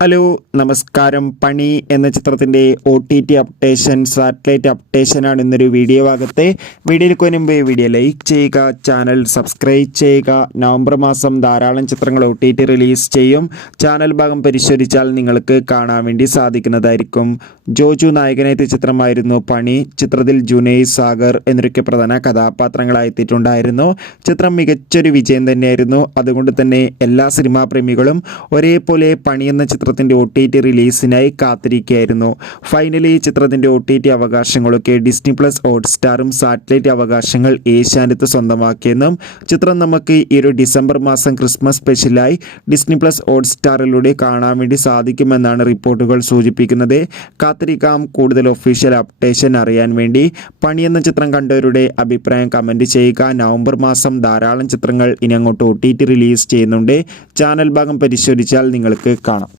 Hello നമസ്കാരം. പണി എന്ന ചിത്രത്തിൻ്റെ OTT അപ്ഡേഷൻ, സാറ്റലൈറ്റ് അപ്ഡേഷനാണ് ഇന്നൊരു വീഡിയോ ഭാഗത്തെ. വീഡിയോയിൽ മുമ്പ് വീഡിയോ ലൈക്ക് ചെയ്യുക, ചാനൽ സബ്സ്ക്രൈബ് ചെയ്യുക. നവംബർ മാസം ധാരാളം ചിത്രങ്ങൾ OTT റിലീസ് ചെയ്യും. ചാനൽ ഭാഗം പരിശോധിച്ചാൽ നിങ്ങൾക്ക് കാണാൻ വേണ്ടി സാധിക്കുന്നതായിരിക്കും. ജോജു നായകനെത്തിയ ചിത്രമായിരുന്നു പണി. ചിത്രത്തിൽ ജുനൈദ്, സാഗർ എന്നൊക്കെ പ്രധാന കഥാപാത്രങ്ങളായി എത്തിയിട്ടുണ്ടായിരുന്നു. ചിത്രം മികച്ചൊരു വിജയം തന്നെയായിരുന്നു. അതുകൊണ്ട് തന്നെ എല്ലാ സിനിമാ പ്രേമികളും ഒരേപോലെ പണി എന്ന ചിത്രത്തിൻ്റെ OTT റിലീസിനായി കാത്തിരിക്കുകയായിരുന്നു. ഫൈനലി ചിത്രത്തിൻ്റെ OTT അവകാശങ്ങളൊക്കെ ഡിസ്നി പ്ലസ് ഹോട്ട്സ്റ്റാറും സാറ്റലൈറ്റ് അവകാശങ്ങൾ ഏഷ്യാനെറ്റ് സ്വന്തമാക്കിയെന്നും ചിത്രം നമുക്ക് ഈ ഒരു ഡിസംബർ മാസം ക്രിസ്മസ് സ്പെഷ്യലായി ഡിസ്നി പ്ലസ് ഹോട്ട്സ്റ്റാറിലൂടെ കാണാൻ വേണ്ടി സാധിക്കുമെന്നാണ് റിപ്പോർട്ടുകൾ സൂചിപ്പിക്കുന്നത്. കാത്തിരിക്കാം കൂടുതൽ ഒഫീഷ്യൽ അപ്ഡേഷൻ അറിയാൻ വേണ്ടി. പണി എന്ന ചിത്രം കണ്ടവരുടെ അഭിപ്രായം കമൻറ്റ് ചെയ്യുക. നവംബർ മാസം ധാരാളം ചിത്രങ്ങൾ ഇനി അങ്ങോട്ട് OTT റിലീസ് ചെയ്യുന്നുണ്ട്. ചാനൽ ഭാഗം പരിശോധിച്ചാൽ നിങ്ങൾക്ക് കാണാം.